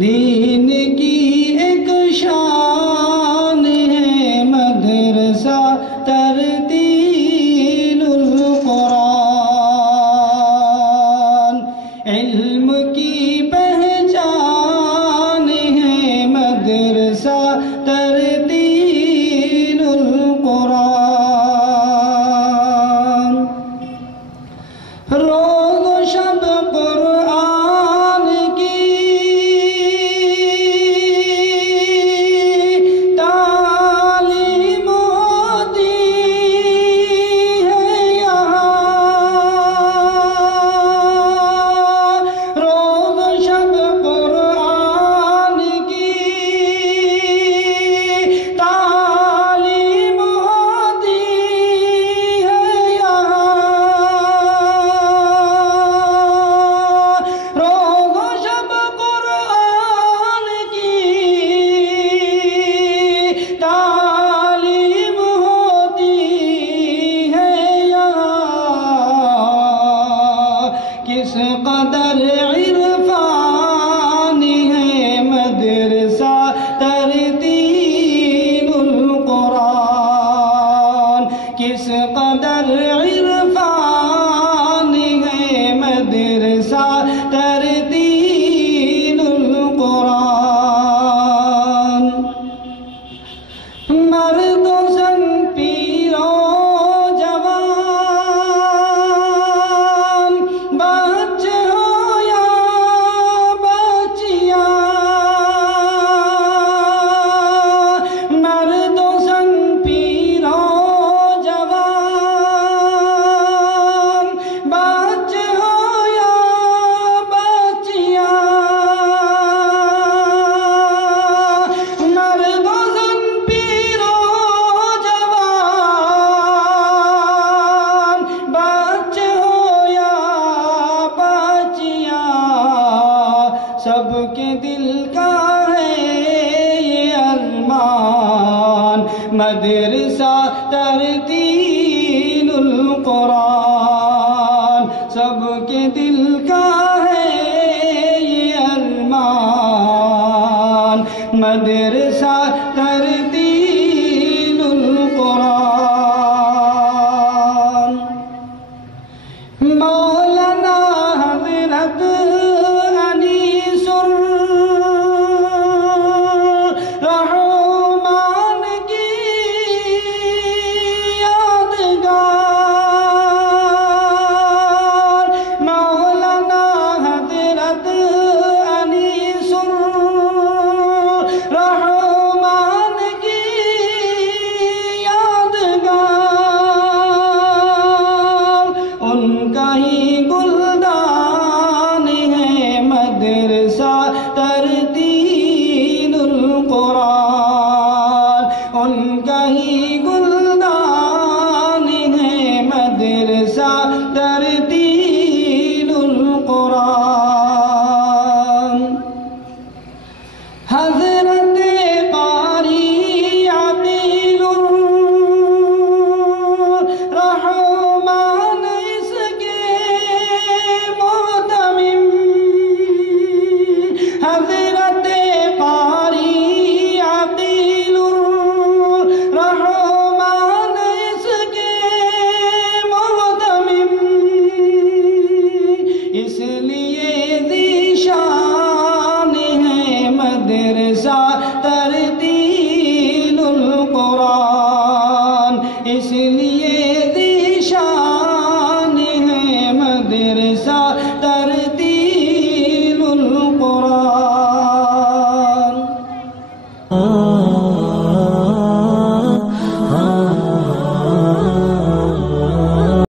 دین کی ایک شان ہے مدرسہ ترتیل القرآن، علم کی پہچان ہے مدرسہ ترتیل القرآن، روز و شب قرآن کی تعلیم ہوتی ہے یہاں، روز و شب قرآن کی تعلیم ہوتی ہے یہاں، روز و شب قرآن کی تعلیم ہوتی ہے یہاں، کس قدر عرفان ہے مدرسہ ترتیل القرآن، کس قدر عرفان ہے مدرسہ ترتیل القرآن، مرد و زن پیر و جوان، بچے ہو یا بچیاں، مرد و زن پیر و جوان، بچے ہو یا بچیاں، مرد و زن پیر و جوان، بچے ہو یا بچیاں، سب کے دل کا ہے یہ ارمان، مدرسہ ترتیل القرآن۔